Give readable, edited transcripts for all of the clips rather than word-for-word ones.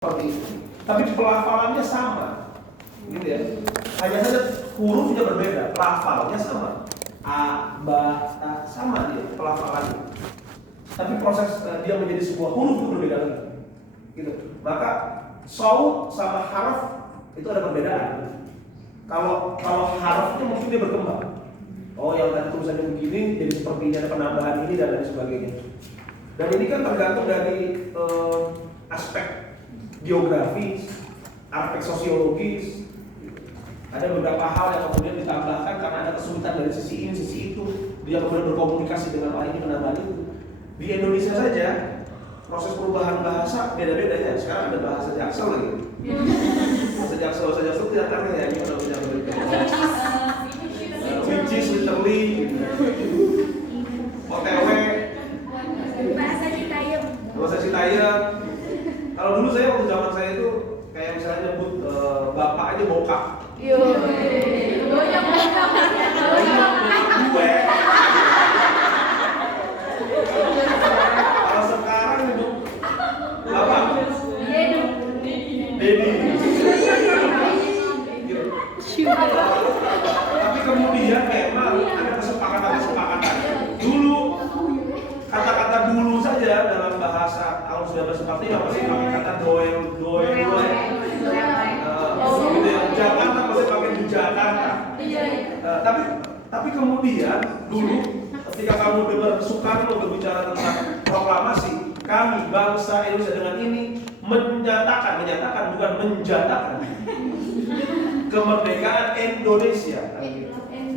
seperti itu. Tapi pelafalannya sama, gitu ya. Hanya saja hurufnya berbeda, lafalnya sama. A, ba, ta, sama dia pelafalannya. Tapi proses dia menjadi sebuah huruf itu berbeda lagi. Gitu. Maka saut sama harf itu ada perbedaan. Kalau harfnya mungkin dia berkembang. Oh, yang tadi tulisannya begini jadi seperti ini, ada penambahan ini dan lain sebagainya. Dan ini kan tergantung dari aspek geografis, aspek sosiologis. Ada beberapa hal yang kemudian ditambahkan karena ada kesulitan dari sisi ini, sisi itu. Dia kemudian berkomunikasi dengan orang ini, penambahan itu. Di Indonesia saja proses perubahan bahasa beda-beda ya. Sekarang ada bahasa Jaksel lagi. Bahasa Jaksel tidak ngerti ya, ini udah punya which is literally OTW bahasa Citayam. Kalau dulu saya waktu zaman saya itu kayak misalnya nyebut bapak aja bokap. Gue. Kalau sekarang nyebut bapak Dedi. Tapi kemudian memang ada kesepakatan. Dulu kata-kata dulu saja dalam bahasa tahun 1945 masih pakai kata doel. Gitu ya. Jakarta masih pakai di Jakarta. Tapi kemudian dulu ketika kamu dengar Soekarno berbicara tentang proklamasi, kami bangsa Indonesia dengan ini menyatakan bukan menjatakan kemerdekaan Indonesia.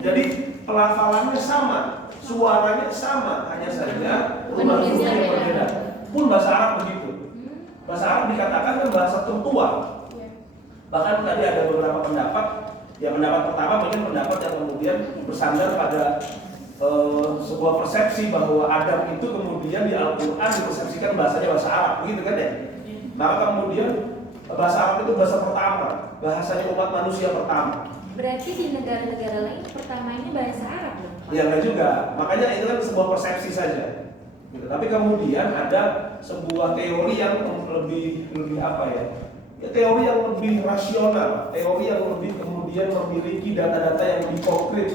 Jadi pelafalannya sama, suaranya sama, hanya saja hurufnya berbeda. Pun bahasa Arab begitu. Bahasa Arab dikatakan kan bahasa tertua. Bahkan tadi ada beberapa pendapat. Yang pendapat pertama mungkin pendapat yang kemudian bersandar pada sebuah persepsi bahwa Adam itu kemudian di Al-Quran dipersepsikan bahasanya bahasa Arab, begitu kan ya? Maka kemudian bahasa Arab itu bahasa pertama, bahasanya umat manusia pertama. Berarti di negara-negara lain pertama ini bahasa Arab dong? Ya enggak juga, makanya itu kan sebuah persepsi saja. Gitu. Tapi kemudian ada sebuah teori yang lebih apa ya? Ya, teori yang lebih rasional, teori yang lebih kemudian memiliki data-data yang lebih konkret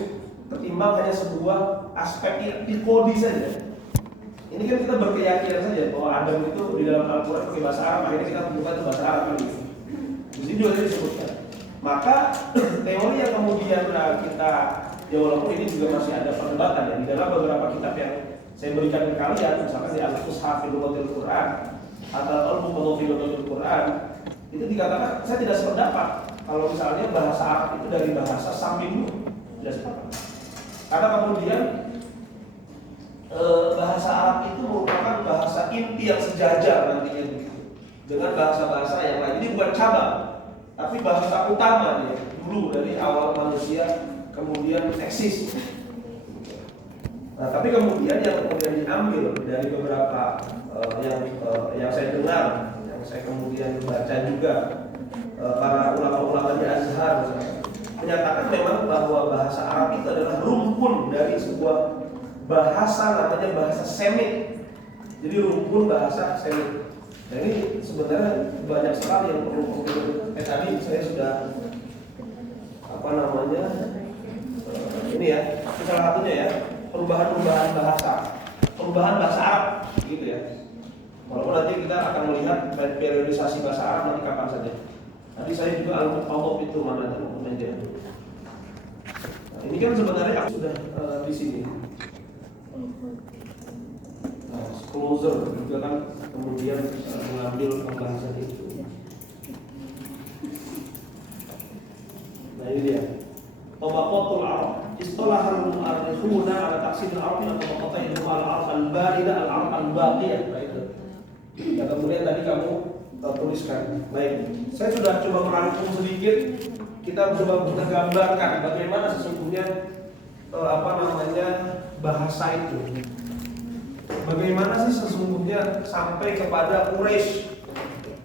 ketimbang hanya sebuah aspek kodi saja. Ini kan kita berkeyakinan saja bahwa Adam itu di dalam Al-Quran pakai bahasa Arab, akhirnya kita temukan itu bahasa Arab kan gitu. Di sini juga disebutkan. Maka teori yang kemudian kita, ya walaupun ini juga masih ada perdebatan ya, di dalam beberapa kitab yang saya berikan ke kalian, misalkan di Al-Fushah fi Lughatil Quran atau Al-Muqaddah fi Lughatil Quran, itu dikatakan saya tidak sependapat kalau misalnya bahasa Arab itu dari bahasa Saminu, tidak sependapat. Karena kemudian bahasa Arab itu merupakan bahasa inti yang sejajar nantinya begitu dengan bahasa-bahasa yang lain. Ini bukan cabang, tapi bahasa utama dia dulu dari awal manusia kemudian eksis. Nah, tapi kemudian yang kemudian diambil dari beberapa yang saya dengar, yang saya kemudian baca juga para ulama-ulama di Azhar menyatakan memang bahwa bahasa Arab itu adalah rumpun dari sebuah bahasa namanya bahasa Semit. Jadi rumpun bahasa Semit. Nah ini sebenarnya banyak sekali yang perlu tadi saya sudah ini ya, salah satunya ya, perubahan bahasa Arab gitu ya. Walaupun nanti kita akan melihat periodisasi bahasa Arab nanti kapan saja. Nanti saya juga al-muqawwab itu mana dokumennya. Nah, ini kan sebenarnya aku sudah di sini. Nah, closer juga kan kemudian mengambil pembahasan itu. Nah ini dia. Tabaqatul Arab. Istilahul mu'arrikhuna ala taqsim al-Arab ila tabaqatain al-Arab al-barida al-Arab al-baqiyah. Dan kemudian tadi kamu tuliskan. Baik, saya sudah coba merangkum sedikit. Kita coba gambarkan bagaimana sesungguhnya bahasa itu. Bagaimana sih sesungguhnya sampai kepada Quraisy?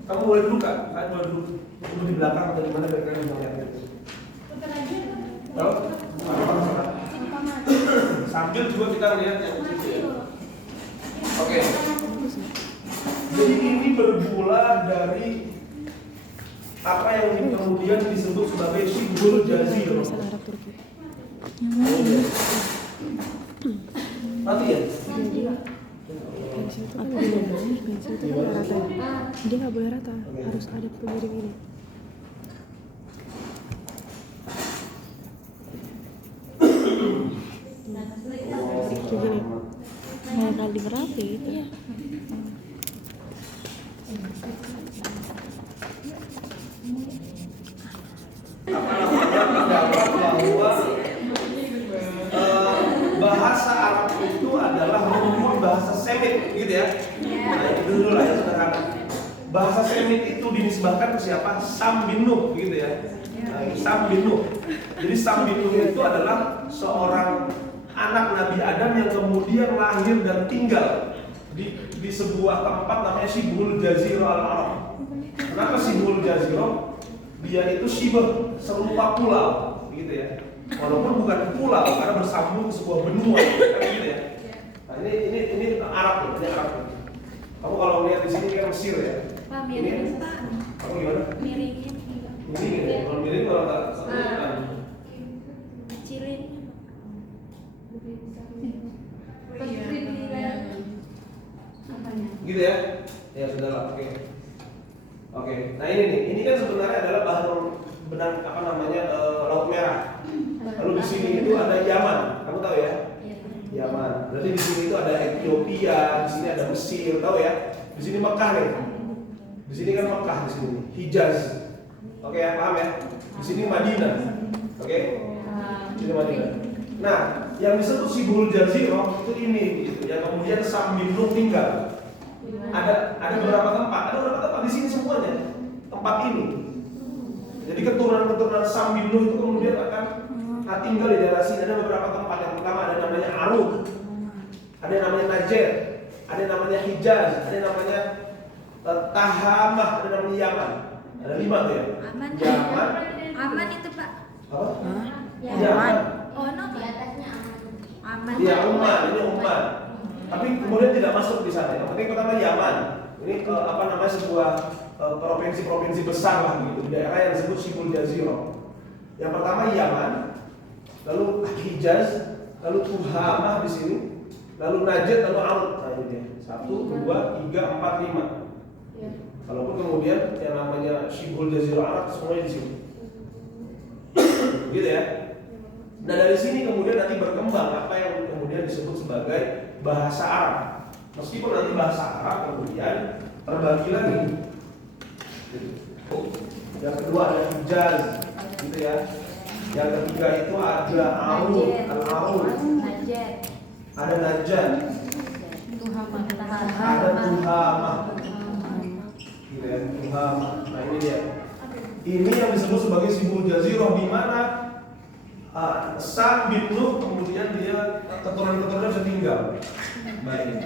Kamu boleh dulu kan? Kamu boleh dulu di belakang atau di mana kira-kira yang melihat itu? Sambil juga kita lihat yang di situ ya. Oke. Jadi ini bermula dari apa yang kemudian disebut sebagai Shibhul Jazirah. Mati ya? Pensil itu kan gini, pensil itu kan rata. Dia nggak boleh rata, harus ada pemiring ini. Kayak gini, kayak kali berapi itu. Iya. Pendapat bahwa bahasa Arab itu adalah rumpun bahasa Semit, gitu ya. Nah, itu dulu lah ya sederhana. Bahasa Semit itu dinisbahkan ke siapa? Sam bin Nuh, gitu ya. Nah, Sam bin Nuh. Jadi Sam bin Nuh itu adalah seorang anak Nabi Adam yang kemudian lahir dan tinggal di sebuah tempat namanya Shibhul Jazirah al-Arab. Kenapa Shibhul Jazirah? Dia itu shibh, serupa pulau, gitu ya. Walaupun bukan pulau karena bersambung ke sebuah benua, kan gitu ya. Nah, ini Arab ya, ini Arab. Kamu kalau lihat di sini kan Mesir ya. Pak, miring Pak. Kamu gimana? Miringnya. Miring ya. Kalau miring kalau nggak Kecilin. gitu ya. Ya sudahlah, oke. Oke. Nah ini kan sebenarnya adalah benang apa namanya Laut Merah. Lalu di sini itu ada Yaman, kamu tahu ya? Yaman. Berarti di sini itu ada Ethiopia, di sini ada Mesir, tahu ya? Di sini Mekah nih. Di sini kan Mekah di sini, Hijaz. Oke ya, paham ya? Di sini Madinah. Oke? Di sini Madinah. Nah, yang disebut Shibhul Jazirah itu ini gitu. Yang kemudian Sam bin Nuh tinggal. Ada beberapa tempat di sini semuanya. Tempat ini. Jadi keturunan Sam bin Nuh itu kemudian akan tinggal di daerah sini. Ada beberapa tempat. Yang pertama ada namanya Arud, ada yang namanya Najd, ada yang namanya Hijaz, ada yang namanya Tahamah, ada yang namanya Yaman. Ada 5 tuh ya. Yaman. Aman itu Pak. Apa? Yaman. Oh no, di atasnya aman. Iya, Umman, ini Umman. Tapi kemudian tidak masuk di sana. Yang penting pertama Yaman. Ini apa namanya sebuah provinsi-provinsi besar lah gitu, daerah yang disebut Shibhul Jazirah. Yang pertama Yaman, lalu Hijaz, lalu Tuhamah di sini, lalu Najd, lalu Arud. Nah ini dia. 1, 2, 3, 4, 5. Kalaupun kemudian yang namanya Shibhul Jazirah Arab semuanya di sini. Gitu ya. Nah dari sini kemudian nanti berkembang apa yang kemudian disebut sebagai bahasa Arab. Meskipun nanti bahasa Arab kemudian terbagi lagi. Yang kedua ada Hijaz, gitu ya. Yang ketiga itu ada Arud, Al-Arud. Ada Najd, ada Tuhamah. Gitu ya, Tuhamah. Nah ini dia. Ini yang disebut sebagai Shibhul Jazirah, di mana Sam bin Nuh kemudian dia keturunan-keturunannya bisa tinggal. Baik.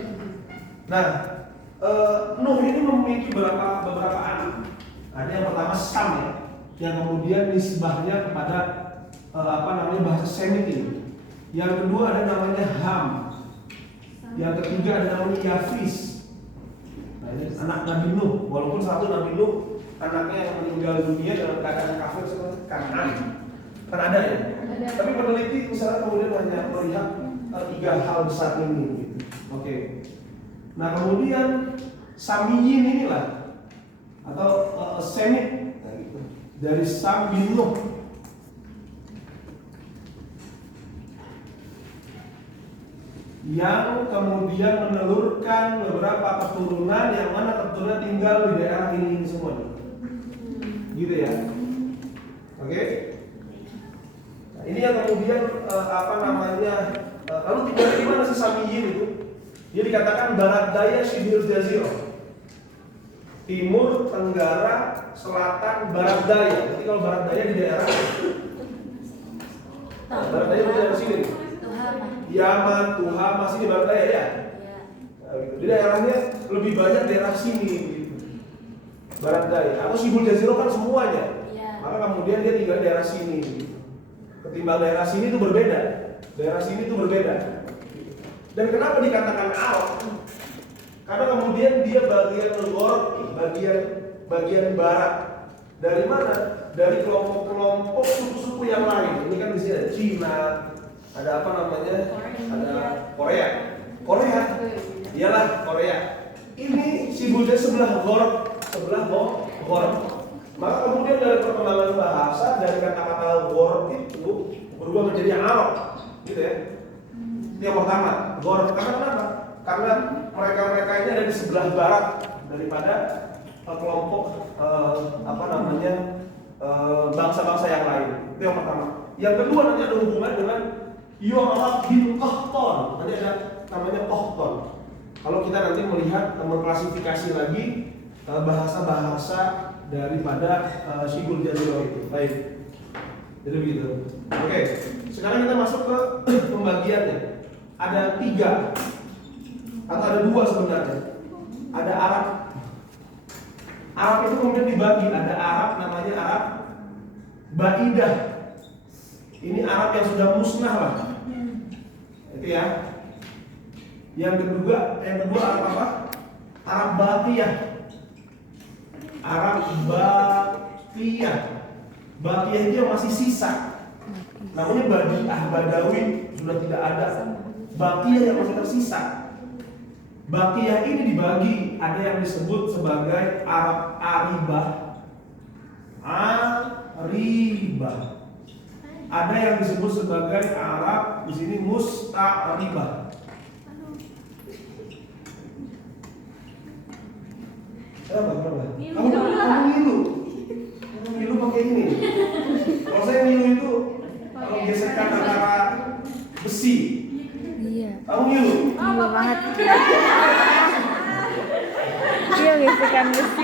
Nah, Nuh ini memiliki beberapa anak. Ada yang pertama Sam ya, yang kemudian nisbahnya kepada bahasa Semit ini. Yang kedua ada namanya Ham. Yang ketiga ada namanya Yafis. Nah ini anak Nabi Nuh. Walaupun satu Nabi Nuh anaknya yang meninggal dunia dalam keadaan kafir seperti Kanan. Kan ada ya? Tapi peneliti misalnya kemudian hanya melihat 3 hal besar ini gitu. Oke. Nah kemudian Samiyin inilah atau Semit nah, gitu. Dari Sam bin Nuh. Yang kemudian menelurkan beberapa keturunan yang mana keturunan tinggal di daerah ini semuanya. Gitu ya. Oke. Ini yang kemudian lalu tinggal di mana si Samiyin itu? Dia dikatakan barat daya Shibhul Jazirah, timur, tenggara, selatan, barat daya. Jadi kalau barat daya di daerah barat daya di daerah sini. Yaman, Tuhamah, sini barat daya ya. Nah, gitu. Di daerahnya lebih banyak daerah sini gitu. Barat daya. Atau Shibhul Jazirah kan semuanya. Maka kemudian dia tinggal di daerah sini. Gitu. Ketimbang daerah sini itu berbeda. Daerah sini itu berbeda. Dan kenapa dikatakan Arab? Karena kemudian dia bagian bagian barat Dari mana? Dari kelompok-kelompok suku-suku yang lain. Ini kan di sini ada Cina, ada apa namanya? Ada Korea. Korea, iyalah Korea. Ini si Buddha sebelah Gor. Maka kemudian dari perkembangan bahasa dari kata-kata Gor itu berubah menjadi Arab, gitu ya. Itu yang pertama, Gor. Karena kenapa? Karena mereka ini ada di sebelah barat daripada kelompok bangsa-bangsa yang lain. Itu yang pertama. Yang kedua nanti ada hubungan dengan Yu'rab bin Qahtan. Nanti ada namanya Qahtan. Kalau kita nanti melihat mengklasifikasi lagi bahasa-bahasa daripada Shibul Jazirah itu. Baik. Jadi begitu. Oke. Sekarang kita masuk ke pembagiannya. Ada 3 atau ada 2 sebenarnya. Ada Arab. Arab itu kemudian dibagi. Ada Arab namanya Arab Baidah. Ini Arab yang sudah musnah lah. Itu ya. Yang kedua Arab apa? Arab Baqiyah. Arab Baqiyah. Baqiyah itu yang masih sisa. Namanya Badawi sudah tidak ada. Baqiyah yang masih tersisa. Baqiyah ini dibagi, ada yang disebut sebagai Arab Aribah. Ada yang disebut sebagai Arab di sini Musta'ribah. Kenapa? Kamu ngilu pakai ini. Kalau saya ngilu itu kalau gesekan antara besi. Iya. Kamu ngilu? Ngilu banget. Iya, gesekan besi.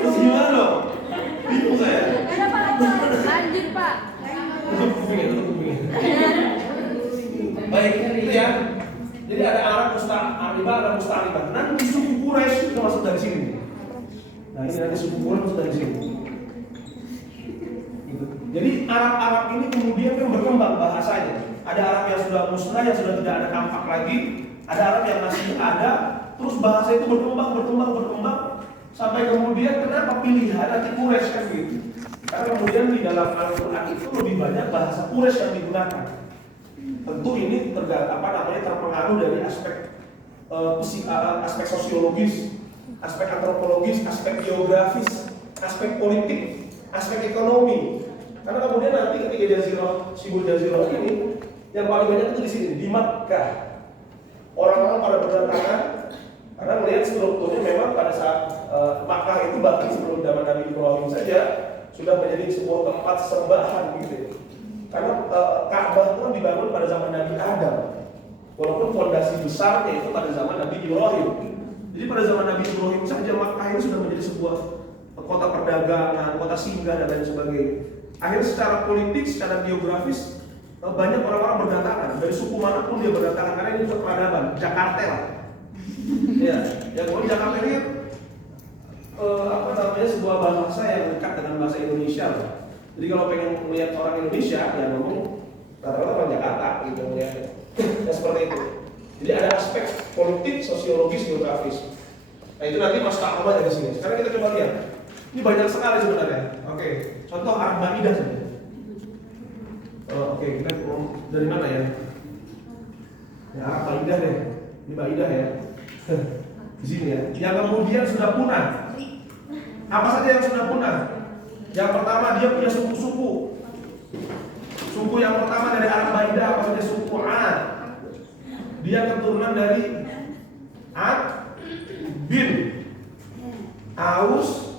Terus gimana dong? Bingung saya. Lanjut Pak. Tutup kupingnya. Baik, itu ya. Jadi ada Arab Musta'ribah, ada Musta'ribah. Nanti suku Quraisy itu masuk dari sini. Nah ini nanti suku Quraisy masuk dari sini. Gitu. Jadi Arab ini kemudian kan berkembang bahasanya. Ada Arab yang sudah musnah, yang sudah tidak ada tampak lagi. Ada Arab yang masih ada. Terus bahasa itu berkembang sampai kemudian kenapa pilihan nanti Quraisy kan gitu. Karena kemudian di dalam Al-Quran itu lebih banyak bahasa Quraisy yang digunakan. Tentu ini terpengaruh dari aspek aspek sosiologis, aspek antropologis, aspek geografis, aspek politik, aspek ekonomi. Karena kemudian nanti ketika Shibul Jazirah ini yang paling banyak itu di sini di Makkah. Orang-orang pada berdatangan karena melihat strukturnya memang pada saat Makkah itu bahkan sebelum zaman Nabi Ibrahim saja sudah menjadi sebuah tempat sembahan gitu. Karena Ka'bah itu dibangun pada zaman Nabi Adam. Walaupun fondasi besarnya itu pada zaman Nabi Ibrahim. Jadi pada zaman Nabi Ibrahim saja Makkah itu sudah menjadi sebuah kota perdagangan, kota singgah dan lain sebagainya. Akhirnya secara politik, secara geografis banyak orang-orang berdatangan dari suku manapun dia berdatangan karena ini pusat peradaban, Jakarta lah. Ya, kalau Jakarta ini sebuah bahasa yang dekat dengan bahasa Indonesia lah. Jadi kalau pengen melihat orang Indonesia, ya ngomong rata-rata orang Jakarta gitu ya. Ya seperti itu. Jadi ada aspek politik, sosiologis, geografis. Nah itu nanti Mas Tak ada di sini. Sekarang kita coba lihat. Ini banyak sekali sebenarnya. Oke, contoh Arab Baidah saja. Oke, kita dari mana ya? Ya Arab Baidah deh. Ini Baidah ya. Di sini ya. Yang kemudian sudah punah. Apa saja yang sudah punah? Yang pertama dia punya suku-suku. Suku yang pertama dari Arab Baidah apa saja? Suku Ad. Dia keturunan dari Ad bin Aus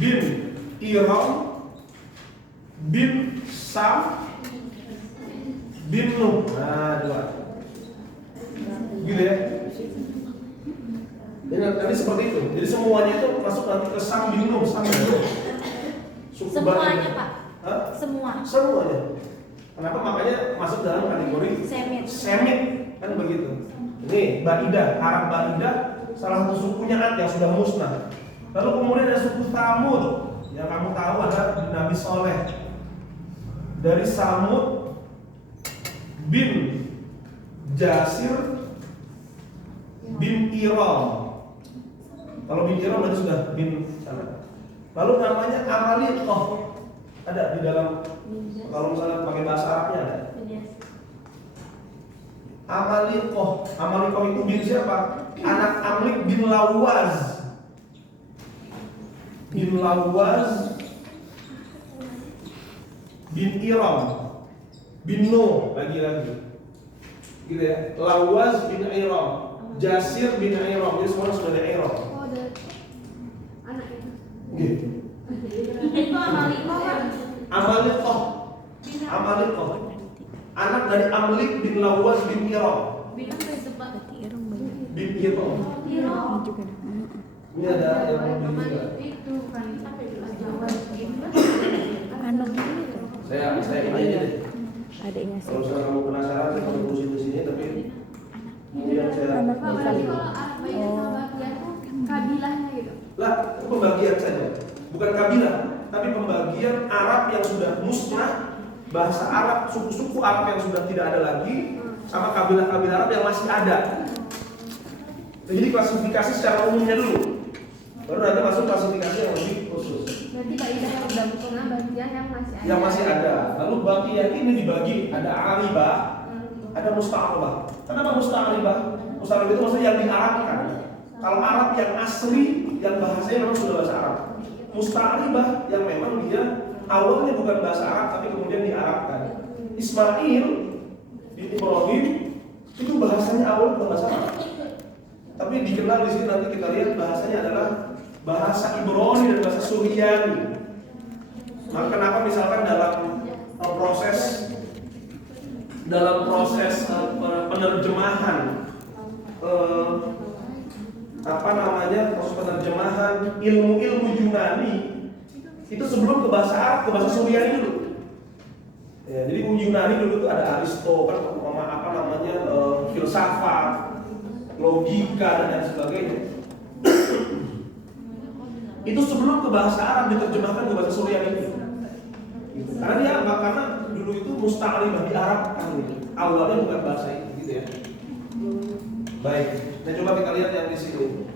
bin Iram bin Sam bin Nuh. Nah, dua. Gitu ya. Jadi nanti seperti itu. Jadi semuanya itu masuk nanti ke Sam bin Nuh. Suku Semuanya Pak. Hah? Semuanya. Kenapa makanya masuk dalam kategori Semit. Kan begitu. Ini Baidah, Arab Baidah salah satu sukunya yang sudah musnah. Lalu kemudian ada suku Tsamud yang kamu tahu ada Nabi Soleh. Dari Tsamud bin Jasir bin Iram. Kalau bin Iram berarti sudah bin sana. Lalu namanya Amaliqah. Ada di dalam, kalau misalnya pakai bahasa Arabnya ada. Amaliqah itu bin siapa? Anak Amlik bin Lawaz. Bin Lawaz bin Iram bin No lagi-lagi. Gitu ya. Lawaz bin Iram, Jasir bin Iram. Jadi semua sudah ada Iram. Oh, ada anak itu. Gitu. Itu Amaliqah. Anak dari Amlik bin Lawaz bin Iram. bilang dari tempat Berarti Iram banyak. Bin Iram. Ini juga ada. Ini ada yang lebih juga. itu kan apa itu Jawa Anak ini tuh. Saya ini aja deh. Adiknya sih. Kalau misalnya kamu penasaran, saya mau terusin di sini, tapi kemudian saya Anak Pak, berarti kalau anak bayi sama dia tuh kabilahnya gitu. lah itu pembagian saja, bukan kabilah, tapi pembagian Arab yang sudah musnah, bahasa Arab, suku-suku Arab yang sudah tidak ada lagi, sama kabilah-kabilah Arab yang masih ada. Jadi klasifikasi secara umumnya dulu, baru nanti masuk klasifikasi yang lebih khusus. Berarti kaidah yang udah musnah bagian yang masih ada. Yang masih ada. Lalu baqiyah ini dibagi, ada aribah, ada musta'aribah. Kenapa musta'aribah? Musta'aribah itu maksudnya yang diarabkan. Kalau Arab yang asli, yang bahasanya memang sudah bahasa Arab. Musta'aribah yang memang dia awalnya bukan bahasa Arab tapi kemudian diarabkan. Ismail di Ibrahim itu bahasanya awal bukan bahasa Arab. Tapi dikenal di sini nanti kita lihat bahasanya adalah bahasa Ibrani dan bahasa Suryani. Maka kenapa misalkan dalam proses penerjemahan proses penerjemahan ilmu-ilmu Yunani itu sebelum ke bahasa Arab, ke bahasa Suryani dulu. Ya, jadi Yunani dulu itu ada Aristo kan filsafat, logika dan lain sebagainya. Itu sebelum ke bahasa Arab diterjemahkan ke bahasa Suryani itu. Karena dia apa? Karena dulu itu musta'aribah diarabkan gitu. Awalnya bukan bahasa itu gitu ya. Baik, dan coba kita lihat yang di sini.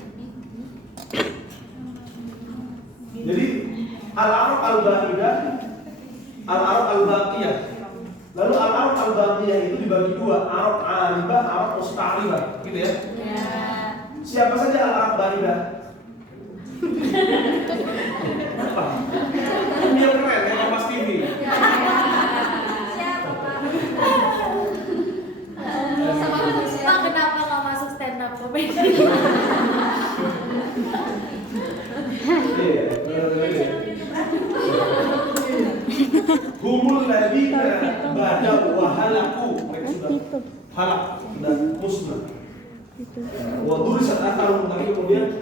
Jadi al-Arab al-Ba'idah, al-Arab al-Baqiyah. Lalu al-Arab al-Baqiyah itu dibagi dua, Arab aribah, Arab musta'aribah, gitu ya. Siapa saja al-Arab Ba'idah? Kenapa? Dia keren ya Kompas TV. Siapa Pak? Pak, kenapa nggak masuk stand up comedy? Humul ladina badaw wa halaku. Mereka sudah halak dan musnah. Waduh saat tahun tadi kemudian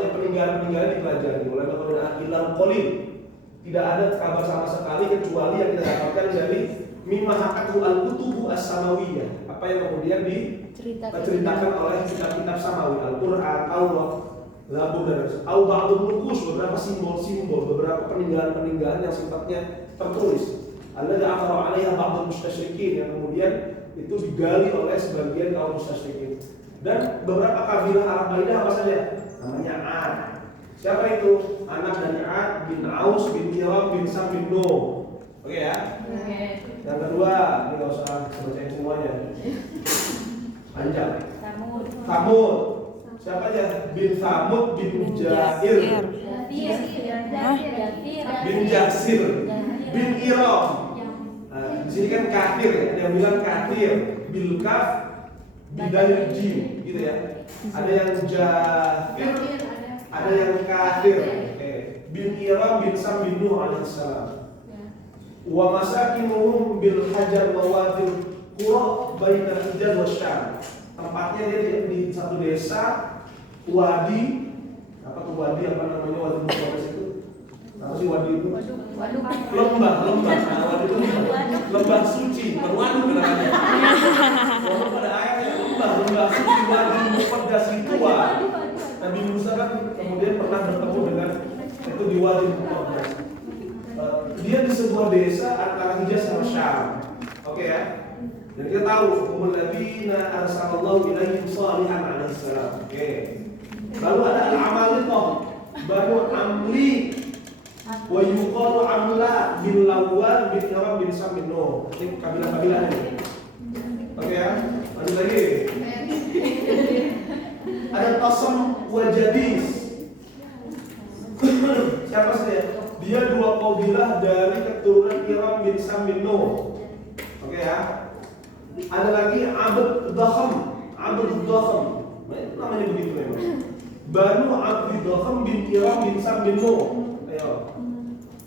peninggalan dipelajari oleh Bapak Ilam Qolim. Tidak ada kabar sama sekali kecuali yang kita dapatkan dari mimma hakatu al-kutubu as-samawiyah, apa yang kemudian diceritakan oleh kitab-kitab samawi, Al-Qur'an, Taurat, Zabur dan au ba'dul nuqus, beberapa simbol-simbol, beberapa peninggalan-peninggalan yang sifatnya tertulis. Alladzi athara 'alaiha ba'dul mustasyrikin, yang kemudian itu digali oleh sebagian kaum mustasyrikin. Dan beberapa kabilah Arab Ba'idah apa saja? Namanya Ad. Siapa itu? Anak dari Ad bin Aus bin Iram bin Sam bin Nuh. Oke ya? Oke. Yang kedua, ini nggak usah bacain semuanya. Panjang. Thamud. Siapa aja? Bin Thamud bin Jair. Bin Jasir. Bin Iram. Nah, di sini kan kafir ya. Ada yang bilang kafir. Bil kaf bidal jim, gitu ya. Ada yang jafir, ada yang kafir. Bin Iram bin Sam bin Nuh alaihissalam. Wa masakinuhum bil hajar wa wadil qura baina Hijaz wa Syam. Tempatnya dia di satu desa wadi, wadi namanya wadi Mutawais itu. Apa sih wadi itu? Lembah. Nah, wadi itu lembah suci, berwaduk namanya. Walaupun pada ayatnya lembah suci wadi Muqaddas itu. Nabi Musa kan kemudian pernah bertemu dengan itu di wadi Muqaddas. Dia di sebuah desa antara Hijaz sama Syam. Oke ya. Dan kita tahu umul nabiyina arsalallahu ilaihim shalihan alaihissalam. Oke. Lalu ada al-Amalithah, Banu Amli, wa yuqalu Amla bin Lawwal bin Iram bin Sam bin Nuh. Ini kabilah-kabilah ini. Oke ya, lanjut lagi. Ada Tasam wa Jadis. Siapa sih dia? Dia dua kabilah dari keturunan Iram bin Sam bin Nuh. Oke ya. Ada lagi Abd Dakham, namanya begitu memang. Banu Abd Dakham bin Iram bin Sam bin Nuh. Ayo.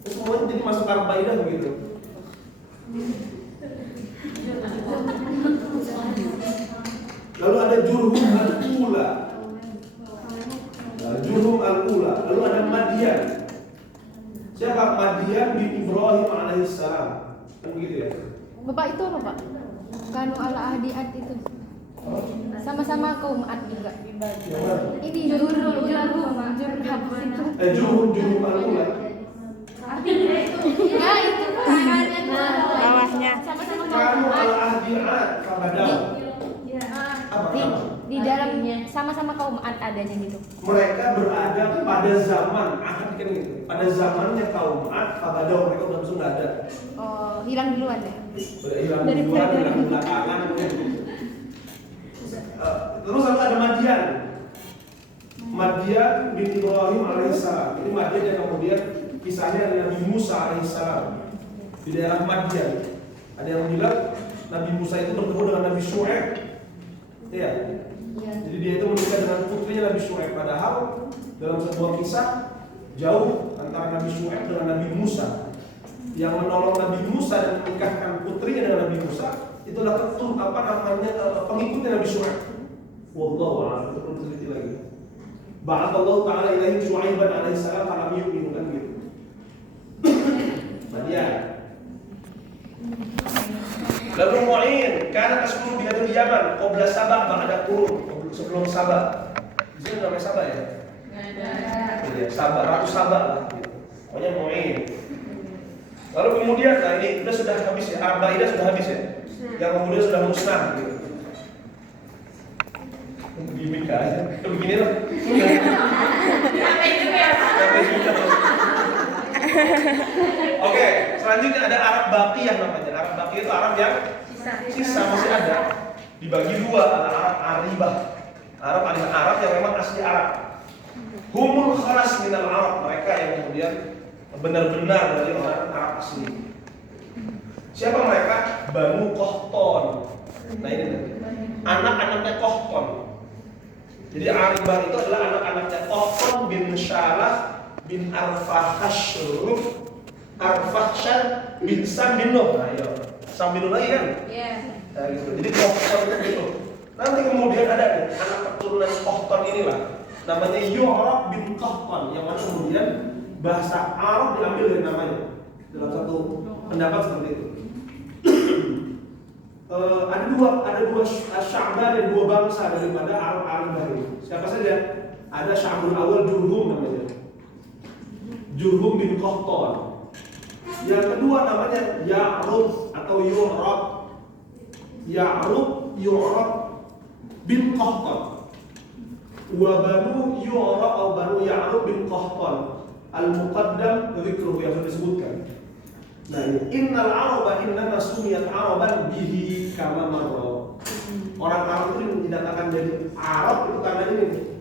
Semuanya jadi masuk arbaidah begitu. Lalu ada Jurhum al-Ula. Lalu ada Madian. Siapa Madian bin Ibrahim alaihissalam? Kan begitu ya? Bapak itu apa Pak? Kanu ala ahdi ad itu. Sama-sama kaum ad juga. Ini jurhum itu. Jurhum al-Ula. Ya itu Bawahnya. sama-sama Kanu kaum ad. ala ahdi ad kabadal. Di dalamnya sama-sama kaum ad adanya gitu. Mereka berada pada zaman ahad kan gitu. Pada zamannya kaum ad kabadal mereka langsung nggak ada. Oh, hilang duluan ya. Udah hilang duluan, hilang belakangan. Terus ada Madian bin Ibrahim alaihissalam. Ini Madian yang kemudian kisahnya ada Nabi Musa alaihissalam di daerah Madian. Ada yang bilang Nabi Musa itu bertemu dengan Nabi Syuaib. Iya. Jadi dia itu menikah dengan putrinya Nabi Syuaib. Padahal dalam sebuah kisah jauh antara Nabi Syuaib dengan Nabi Musa. Yang menolong Nabi Musa dan menikahkan putrinya dengan Nabi Musa itulah pengikutnya Nabi Syuaib. Wallahu a'lam. Itu perlu teliti lagi. Ba'athallahu ta'ala ilaihi Syuaiban alaihissalam falam yu'minu kan gitu. Madian. Lalu Mu'in karena ke-10 biladul Yaman qabla Sabah ba'da Qurun, sebelum Sabah. Di sini namanya Sabah ya? Iya, Sabah, Ratu Sabah lah gitu. Pokoknya Mu'in. Lalu kemudian, nah ini sudah habis ya, Arbaidah sudah habis ya. Yang kemudian sudah musnah gitu. Gimik aja, begini loh. Oke, selanjutnya ada Arab Baqiyah namanya. Arab Baqiyah itu Arab yang sisa masih ada. Dibagi dua, ada Arab Aribah. Arab yang memang asli Arab. Humul khalas minal Arab, mereka yang kemudian benar-benar dari orang Arab asli. Siapa mereka? Banu Qahtan. Nah ini anak-anaknya Qahtan. Jadi Aribah itu adalah anak-anaknya Qahtan bin Syalah bin Arfakhshar bin Sam bin Nuh. Ayo, Sam bin Nuh lagi kan? Iya. Nah, gitu. Jadi Qahtan itu gitu. Nanti kemudian ada nih anak keturunan Qahtan inilah namanya Yu'rab bin Qahtan yang mana kemudian bahasa Arab diambil dari namanya dalam satu pendapat seperti itu. ada dua sya'bah dan dua bangsa daripada Arab ini. Siapa saja? Ada Sya'bul awal Jurhum namanya. Jurhum bin Qahtan. Yang kedua namanya Ya'rub atau Yu'rab. Yu'rab bin Qahtan. Wa banu Yu'rab atau banu Ya'rub bin Qahtan. Al-Muqaddam dzikruhu yang sudah disebutkan. Nah, innal Araba innama sumiyat Araban bihi kama marra. Orang Arab itu dinamakan jadi Arab itu karena ini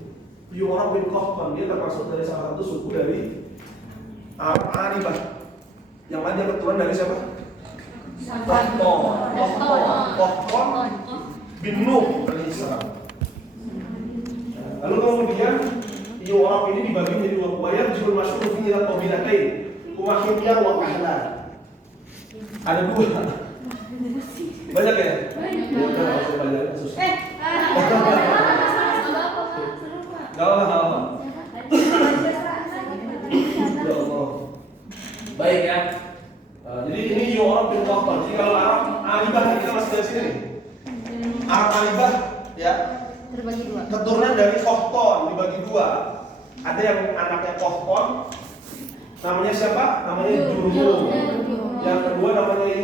Yu'rab bin Qahtan, dia termasuk dari salah satu suku dari Arab Aribah. Yang mana dia keturunan dari siapa? Qahtan bin Nuh alaihissalam. Lalu kemudian Yu'rab ini dibagi menjadi dua bayar jurul masyhur fi qabilatain Wahimiyah wa Kahlan. Ada dua. Banyak ya? Banyak. Baik ya. Jadi ini Yu'rab bin Qahtan. Jadi kalau Arab Aribah kita masih dari sini nih. Arab Aribah ya. Terbagi dua. Keturunan dari Qahtan dibagi dua. Ada yang anaknya Qahtan. Namanya siapa? Namanya Jurhum. Yang kedua namanya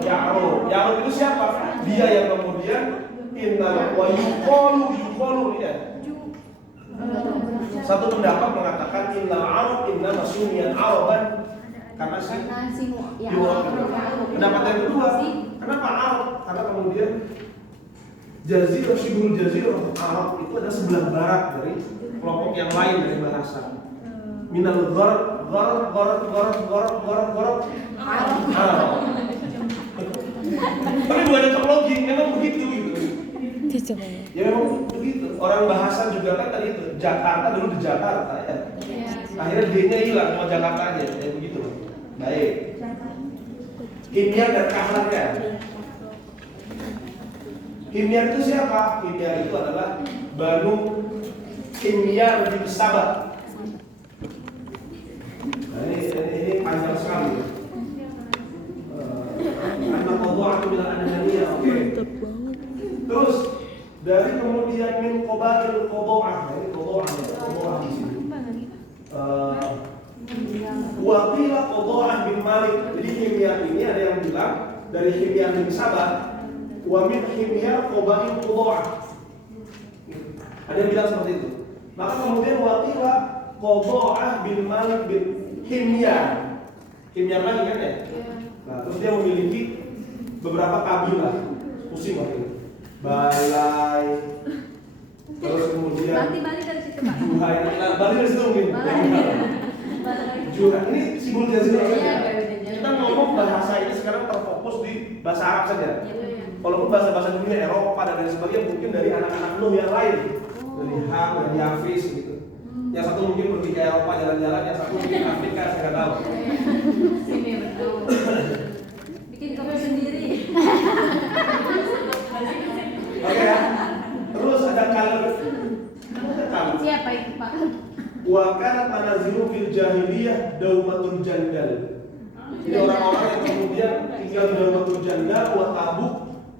Ya'rub. Ya'rub itu siapa? Dia yang kemudian innal wa yuqalu ini ya. Satu pendapat mengatakan innal Arab innama sumiya Araban karena si pendapat yang kedua, kenapa Arab? Karena kemudian Jazirah Shibul Jazirah Arab itu ada sebelah barat dari kelompok yang lain dari bahasa. Minal gharb Arab. Tapi bukan cocokologi, memang begitu gitu. Ya memang begitu. Orang bahasa juga kan tadi itu Jakarta dulu di Jakarta ya. Akhirnya D-nya hilang, cuma Jakarta aja. Ya begitu. Baik. Himyar dan Kahlannya. Himyar itu siapa? Himyar itu adalah Banu Himyar bin Sabah. Nah, ini panjang sekali. Anak Allah itu bilang ananiyah. Oke. Terus dari kemudian min qabail qada'ah. Ini qada'ah di sini. Waqila qada'ah bin Malik. Jadi Himyar ini ada yang bilang dari Himyar bin Sabah wa min Himyar qabail qada'ah. Ada yang bilang seperti itu. Maka kemudian waqila qada'ah bin Malik bin Himyar. Himyar lagi kan ya? Nah, terus dia memiliki beberapa kabilah. Pusing waktu itu. Balai. Terus kemudian Bali dari situ, Pak. Juhai. Nah, Bali dari situ mungkin. Juhai. Ini simbol jazirah saja. Kita ngomong bahasa ini sekarang terfokus di bahasa Arab saja. Walaupun bahasa-bahasa dunia Eropa dan lain sebagainya mungkin dari anak-anak Nuh yang lain. Dari Ham, dari Hafiz gitu. Yang satu mungkin pergi ke Eropa jalan-jalan, yang satu mungkin Afrika, saya nggak tahu. Sini betul. Bikin kopi sendiri. Oke ya. Terus ada kalem. Siapa itu, Pak? Wa kanat manazilu fil jahiliyah daumatul jandal. Jadi orang-orang yang kemudian tinggal di daumatul jandal wa Tabuk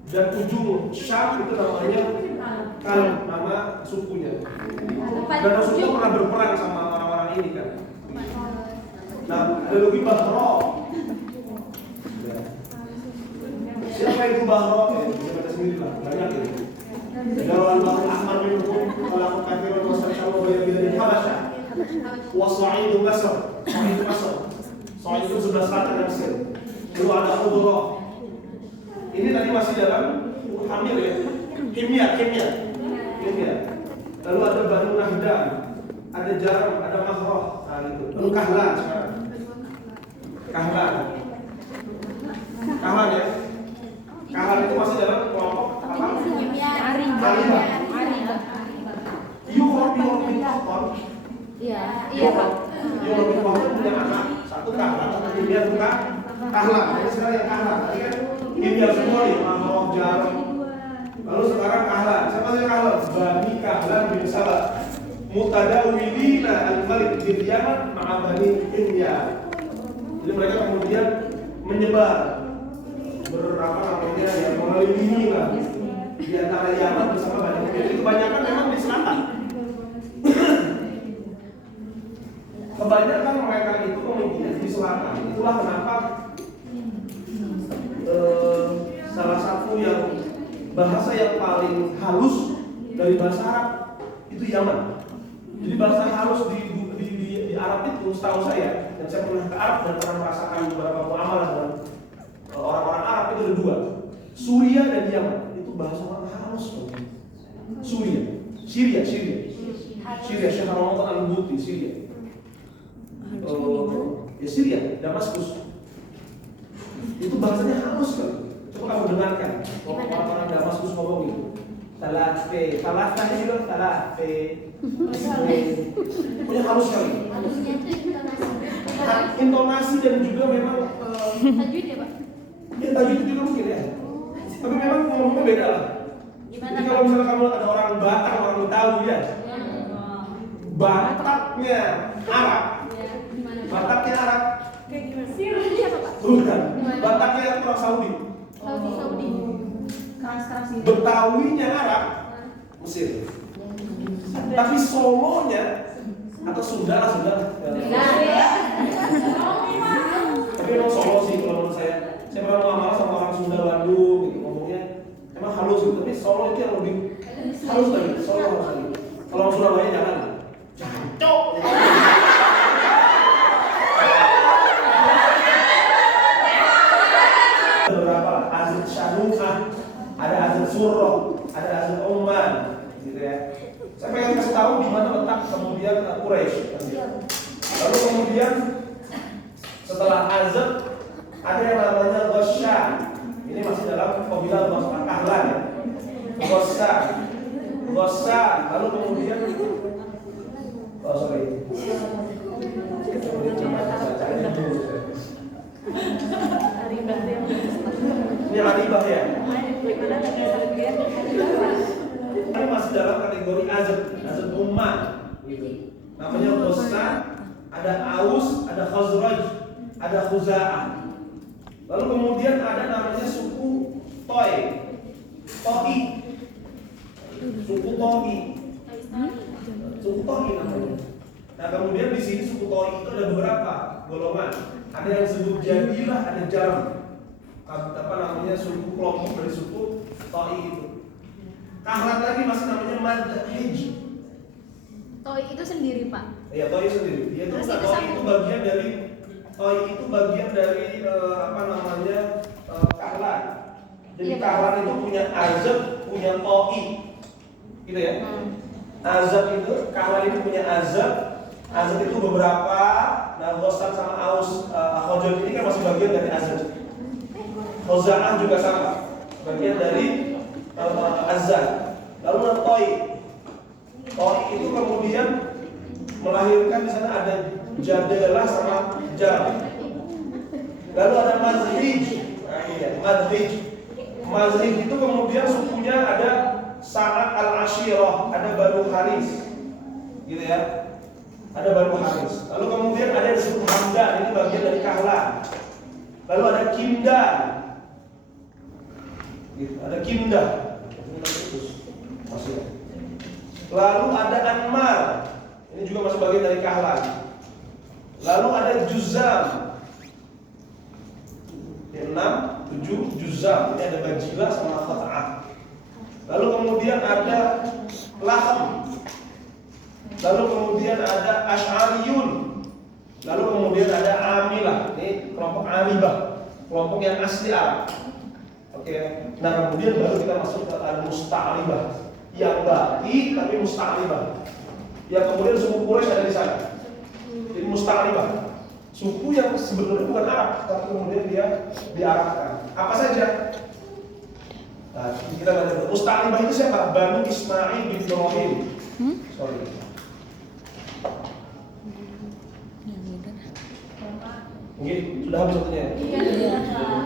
dan ujung Syam itu namanya kalem, nama sukunya. Dan Rasulullah pernah berperang sama orang-orang ini kan. Nah, ada lagi Bahro. Siapa itu Bahro? Bisa baca sendiri lah, banyak ini. Dalam Al-Bahru Ahmar minhum kalau kafiran wasallallahu alaihi wasallam Habasyah. Wa Sa'idu Masr. Sa'idu Masr. Sa'id itu sebelah selatan dan Mesir. Lalu ada Khudra. Ini tadi masih dalam Hamil ya. Kimia. Lalu ada Banu Nahdan, ada Jaram, ada Mahroh. Nah itu. Lalu Kahlan sekarang. Kahlan ya. Kahlan itu masih dalam kelompok apa? Europe Iya, Pak. punya anak. Satu Kahlan, satu Kimia, satu Kahlan. Ini sekarang yang Kahlan. Tadi kan Kimia semua nih, Mahroh, Jaram. Lalu sekarang Kahlan. Siapa sih Kahlan? Bani Kahlan bin Sabah. Mutadawilina al-Malik bin Yaman ma'a Bani Himyar. Jadi mereka kemudian menyebar yang mengelilingi lah di antara Yaman bersama Bani Himyar. Itu kebanyakan memang di selatan. Kebanyakan mereka itu kemudian di selatan. Itulah kenapa salah satu yang bahasa yang paling halus dari bahasa Arab itu Yaman. Jadi bahasa halus di Arab itu setahu saya, dan saya pernah ke Arab dan pernah merasakan beberapa muamalah dengan orang-orang Arab itu ada dua, Suria dan Yaman. Itu bahasa orang halus. Syria, Syekh Ramadan Al-Buti, Syria. Ya Syria, Damaskus. Itu bahasanya halus kan. Coba kamu dengarkan orang-orang Damaskus ngomong gitu. Talafnya juga talafe. Punya halus sekali. Halusnya itu Intonasi dan juga memang tajwid ya, Pak. ya tajwid itu juga mungkin ya. Tapi memang ngomongnya beda lah. Gimana, Jadi Pak? kalau misalnya kamu ada orang Batak, orang Betawi ya. Bataknya Arab. Bataknya Arab. Kayak gimana? Siapa, Pak? Bukan. Bataknya orang Saudi. Saudi. Keras-keras ini. Betawinya Arab. Mesir. Tapi Solonya atau Sunda. Tapi memang Solo sih kalau menurut saya. Saya pernah ngomong sama orang Sunda Bandung gitu, ngomongnya emang halus gitu. Tapi Solo itu yang lebih halus lagi. Solo halus lagi. Kalau Surabaya jangan. Lalu kemudian setelah azab ada yang namanya ghasyan. Ini masih dalam kabilah ghasyan kahlan ya. Ghasyan. Lalu kemudian ini adibah ya. Ini masih dalam kategori azab umat gitu. Namanya ghasyan, ada Aus, ada Khazraj, ada Khuza'ah. Lalu kemudian ada namanya suku Toi. Suku Toi namanya. Nah kemudian di sini suku Toi itu ada beberapa golongan. Ada yang disebut Jadilah, ada Jaram. Apa namanya suku kelompok dari suku Toi itu. Kahlan lagi masih namanya Madhij. Toi itu sendiri Pak. Iya, Toi sendiri. Dia itu bagian dari apa namanya kahlan. Jadi kahlan itu punya azab, punya Toi, gitu ya. Azab itu kahlan itu punya azab. Azab itu beberapa. Nah, Ghassan sama Aus, Khazraj ini kan masih bagian dari azab. Khuza'ah juga sama, bagian dari azab. Lalu Toi itu kemudian melahirkan di sana ada Jadalah sama Jam. Lalu ada Mazrij. Nah, ini ya, Mazrij itu kemudian sukunya ada Sa'ad al-Ashirah, ada Banu Haris. Gitu ya. Ada Banu Haris. Lalu kemudian ada yang disebut Hamdan, ini bagian dari Kahlan. Lalu ada Kindan. Gitu, ada Kindah. Lalu ada Anmar, ini juga masih bagian dari Kahlan. Lalu ada Juzam, 6, 7 Juzam, ini ada Bajilah sama Khata'ah. Lalu kemudian ada Lahm. Lalu kemudian ada Ash'ariyun. Lalu kemudian ada Amilah, ini kelompok Amibah, kelompok yang asli Arab. Oke. Nah kemudian baru kita masuk ke Al-Musta'ribah, yang baki tapi Musta'ribah. Yang kemudian suku Quraisy ada di sana. Jadi Musta'ribah, suku yang sebenarnya bukan Arab, tapi kemudian dia diarabkan. Apa saja? Nah, kita baca dulu. Musta'ribah itu siapa? Banu Ismail bin Ibrahim. Sorry. Mungkin sudah habis waktunya. Iya.